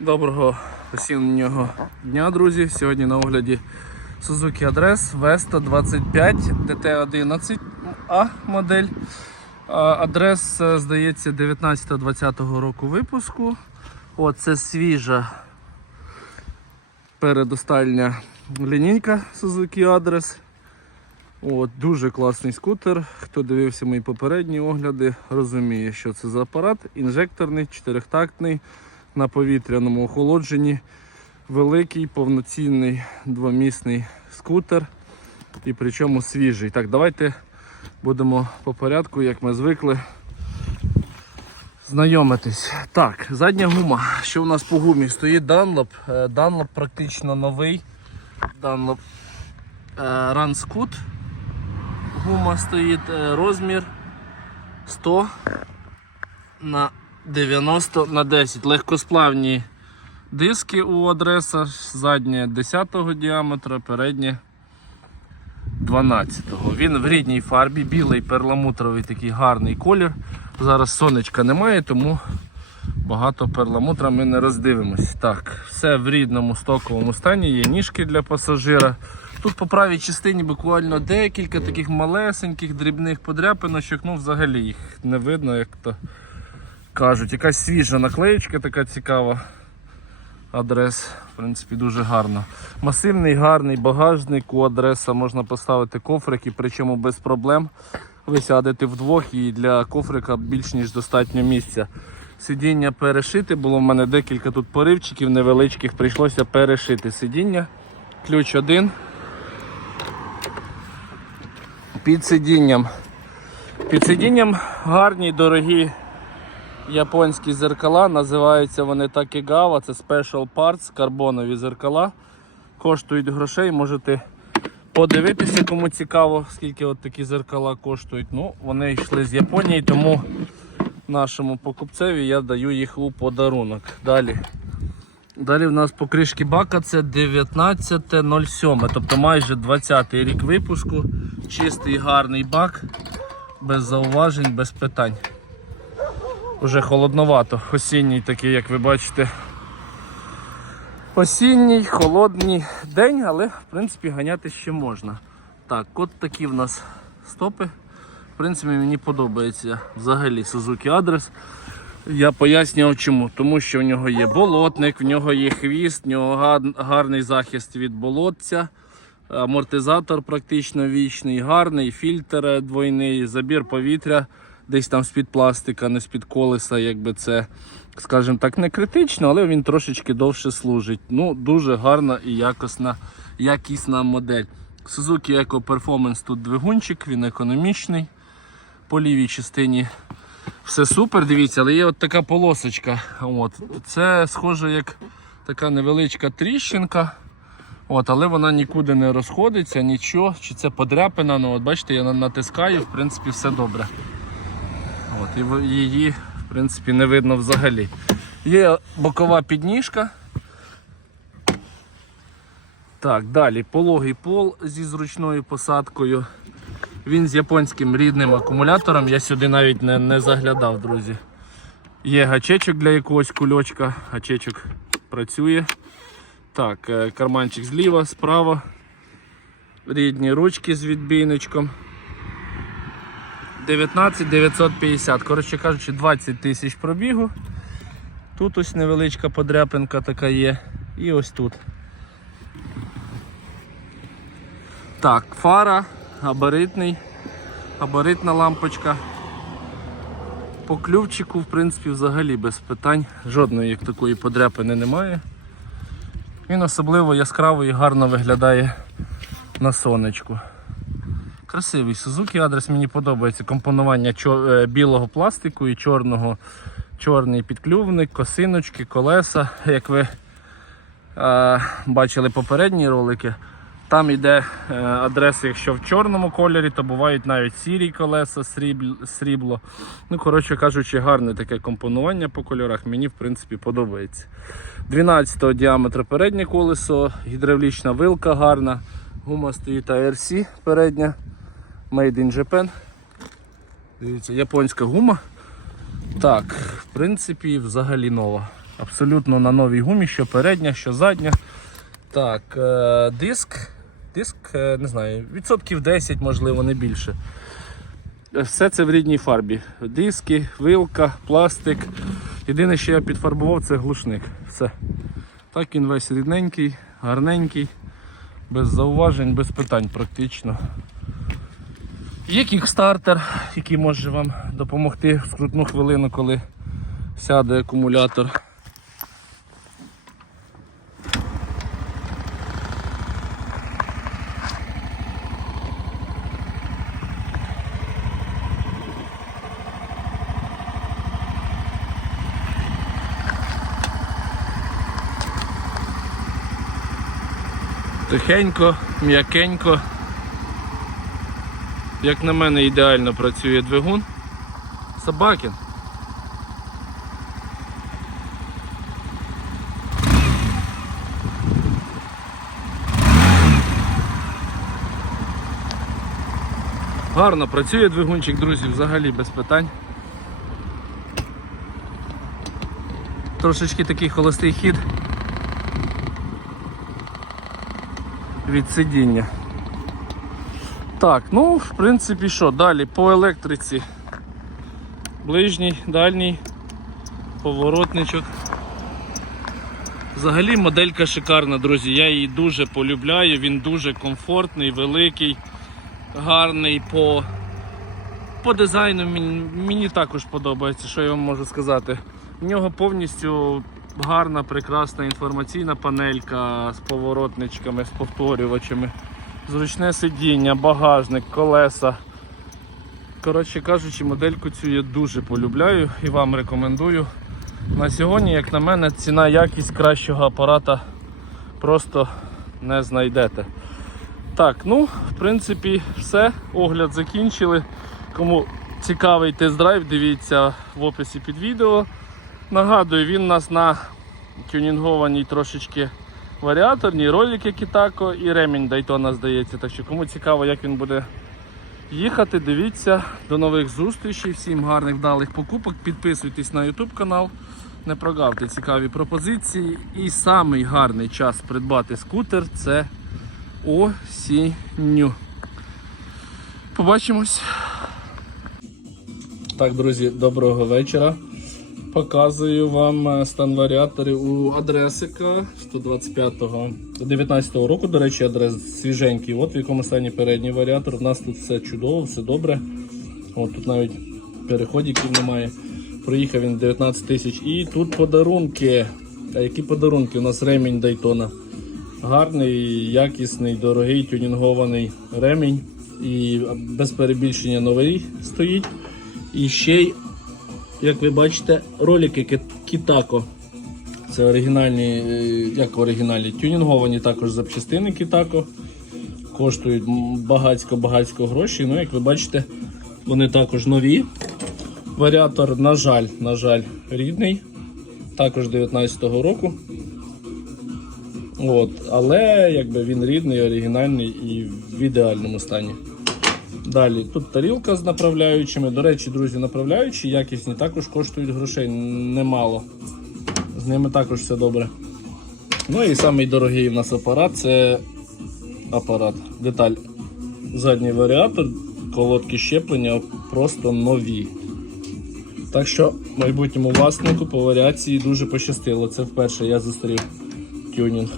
Доброго осіннього дня, друзі. Сьогодні на огляді Suzuki Address Vesta 25 DT11A модель. Адрес, здається, 19-20 року випуску. О, це свіжа передостальня лінійка Suzuki Address. От, дуже класний скутер. Хто дивився мої попередні огляди, розуміє, що це за апарат. Інжекторний, чотирихтактний, на повітряному охолодженні. Великий, повноцінний двомісний скутер. І причому свіжий. Так, давайте будемо по порядку, як ми звикли. Знайомитись. Так, задня гума. Що у нас по гумі? Стоїть Dunlop. Е, практично новий. Е, Run Scoot. Гума стоїть е, розмір 100 на 90 на 10. Легкосплавні диски у адреса. Заднє 10 діаметра, переднє 12-го. Він в рідній фарбі, білий перламутровий такий гарний колір. Зараз сонечка немає, тому багато перламутра ми не роздивимось. Так, все в рідному стоковому стані, є ніжки для пасажира. Тут по правій частині буквально декілька таких малесеньких дрібних подряпиночок, ну взагалі їх не видно, як то кажуть. Якась свіжа наклеєчка така цікава. Адрес, в принципі, дуже гарно. Масивний, гарний багажник. У адреса можна поставити кофрик і причому без проблем. Ви сядете вдвох і для кофрика більш ніж достатньо місця. Сидіння перешити, було в мене декілька тут поривчиків невеличких, прийшлося перешити сидіння. Ключ один. Під сидінням. Під сидінням гарні, дорогі японські зеркала. Називаються вони Такегава, це Special Parts, карбонові зеркала. Коштують грошей, можете подивитися, кому цікаво, скільки от такі зеркала коштують. Ну, Вони йшли з Японії, тому нашому покупцеві я даю їх у подарунок. Далі. Далі в нас по кришки бака це 19.07, тобто майже 20 рік випуску. Чистий гарний бак, без зауважень, без питань. Уже холодновато, осінній такий, як ви бачите. Осінній, холодний день, але в принципі ганяти ще можна. Так, от такі в нас стопи. В принципі, мені подобається взагалі Suzuki адрес. Я пояснював чому. Тому що в нього є болотник, в нього є хвіст, в нього гарний захист від болотця, амортизатор практично вічний, гарний, фільтр двойний, забір повітря десь там з-під пластика, не з-під колеса, якби це, скажімо так, не критично, але він трошечки довше служить. Ну, дуже гарна і якісна, якісна модель. Suzuki Eco Performance тут двигунчик, він економічний. По лівій частині все супер, дивіться, але є от така полосочка. От. Це схоже як така невеличка тріщинка. От, але вона нікуди не розходиться, нічого. Чи це подряпина, ну от бачите, я натискаю, в принципі, все добре. От, і її, в принципі, не видно взагалі. Є бокова підніжка. Так, далі пологий пол зі зручною посадкою. Він з японським рідним акумулятором. Я сюди навіть не, не заглядав, друзі. Є гачечок для якогось кульочка, гачечок працює. Так, е, карманчик зліва, справа. Рідні ручки з відбійничком. 19 950. Коротше кажучи, 20 тисяч пробігу. Тут ось невеличка подряпинка така є. І ось тут. Так, фара, габаритний, габаритна лампочка. По клювчику, в принципі, взагалі без питань. Жодної як такої подряпини немає. Він особливо яскраво і гарно виглядає на сонечку. Красивий Suzuki адрес, мені подобається компонування е, білого пластику і чорного. Чорний підклювник, косиночки, колеса. Як ви е, бачили попередні ролики, там йде е, адреса, якщо в чорному кольорі, то бувають навіть сірі колеса, срібл- срібло. Ну, коротше кажучи, гарне таке компонування по кольорах, мені в принципі подобається. 12 діаметра переднє колесо, гідравлічна вилка гарна, гума стоїть ARC передня. Made in Japan. Дивіться, японська гума. Так, в принципі, взагалі нова. Абсолютно на новій гумі, що передня, що задня. Так, е, диск. Диск, е, не знаю, відсотків 10, можливо, не більше. Все це в рідній фарбі. Диски, вилка, пластик. Єдине, що я підфарбував, це глушник. Все. Так він весь рідненький, гарненький, без зауважень, без питань практично. Є кікстартер, який може вам допомогти в скрутну хвилину, коли сяде акумулятор. Тихенько, м'якенько. Як на мене, ідеально працює двигун. Собакін. Гарно працює двигунчик, друзі, взагалі без питань. Трошечки такий холостий хід від сидіння. Так, ну, в принципі, що, далі по електриці. Ближній, дальній, поворотничок. Взагалі моделька шикарна, друзі. Я її дуже полюбляю, він дуже комфортний, великий, гарний по, по дизайну. Мені, мені також подобається, що я вам можу сказати. В нього повністю гарна, прекрасна інформаційна панелька з поворотничками, з повторювачами. Зручне сидіння, багажник, колеса. Коротше кажучи, модельку цю я дуже полюбляю і вам рекомендую. На сьогодні, як на мене, ціна якість кращого апарата просто не знайдете. Так, ну, в принципі, все. Огляд закінчили. Кому цікавий тест-драйв, дивіться в описі під відео. Нагадую, він у нас на тюнінгованій трошечки варіаторній, ролики Кітако і ремінь Дайтона здається. Так що кому цікаво, як він буде їхати, дивіться. До нових зустрічей, всім гарних вдалих покупок. Підписуйтесь на YouTube канал, не прогавте цікаві пропозиції. І самий гарний час придбати скутер це осінню. Побачимось. Так, друзі, доброго вечора. Показую вам е, стан варіаторів у адресика 125-го 19-го року. До речі, адрес свіженький. От в якому стані передній варіатор. У нас тут все чудово, все добре. От тут навіть переходів немає. Проїхав він 19 тисяч. І тут подарунки. А які подарунки? У нас ремінь Дайтона. Гарний, якісний, дорогий, тюнінгований ремінь. І без перебільшення новий стоїть. І ще й як ви бачите, ролики Кітако. Це оригінальні, е, як оригінальні, тюнінговані також запчастини Кітако. Коштують багацько-багацько грошей. Ну, як ви бачите, вони також нові. Варіатор, на жаль, на жаль, рідний. Також 19-го року. От, але якби він рідний, оригінальний і в ідеальному стані. Далі тут тарілка з направляючими. До речі, друзі, направляючі якісні також коштують грошей немало. З ними також все добре. Ну і самий дорогий у нас апарат це апарат. Деталь. Задній варіатор, колодки щеплення просто нові. Так що майбутньому власнику по варіації дуже пощастило. Це вперше я зустрів тюнінг.